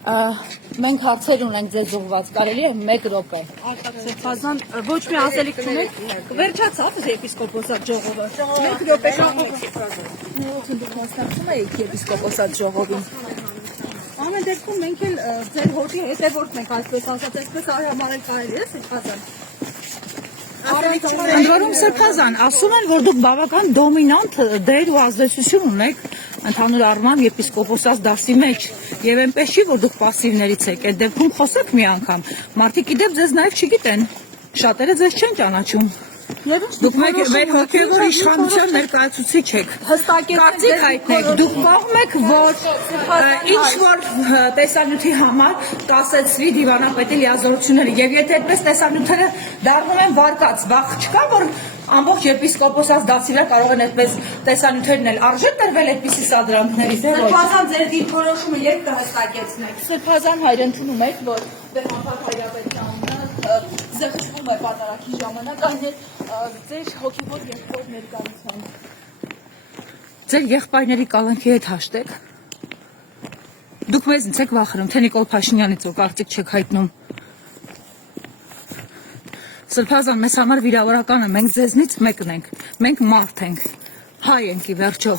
Մենք հարցեր ունենք ձեզ ուղղված, կարելի է 1 րոպե։ Սրբազան ոչ մի ասելիք չունեք, վերջացավ եպիսկոպոսատ ժողովը։ 1 րոպե Ներողություն, դուք մասնակցում եք եպիսկոպոսատ ժողովին։ Ամեն դեպքում մենք էլ ձեր հոտի հետևորդն ենք, այսպես ասած, այսպես արհամարել կարելի է Սրբազան։ Ընդորում Սրբազան, ասում են, որ դուք բավական դոմինանտ դեր ու ազդեցություն ունեք ընդհանուր առմամբ եպիսկոպոսած դասի մեջ եւ այնպես չի, որ դուք պասիվներից եք, այդ դեպքում խոսեք մի անգամ, մարդիկ իդեպ ձեզ նաեւ չգիտեն, շատերը ձեզ չեն ճանաչում։ Դուք մեր հոգևոր իշխանության ներկայացուցիչ եք, կարծիք հայտնեք, դուք կողմ եք, որ ինչ որ տեսանյութի համար կասեցվի դիվանապետի լիազորությունները եւ եթե այդպես տեսանյութերը դառնում են վարկած, վախ չկա, որ ամբողջ եպիսկոպոսած դասի վրա կարող են այդպես տեսանյութերն էլ արժե տրվել այդպիսի սադրանքների։ Սրբազան ձեր դիրքորոշումը երբ կհստակեցնեք։ Սրբազան հայր ընդունում եք, որ Բերմապատ Հայրապետյանն զղջվում է պատարագի ժամանակ, այն էլ ձեր հոգևոր եղբոր ներկայությամբ։ Ձեր եղբայրների կալանքի հետ հաշտեք։ Դուք մեզնից եք վախենում, թե Նիկոլ Փաշինյանից ո կարծիք չեք հայտնում։ Սրբազան, մեզ համար վիրավորականը մենք ձեզնից մեկն ենք, մենք մարդ ենք, հայ ենք ի վերջո։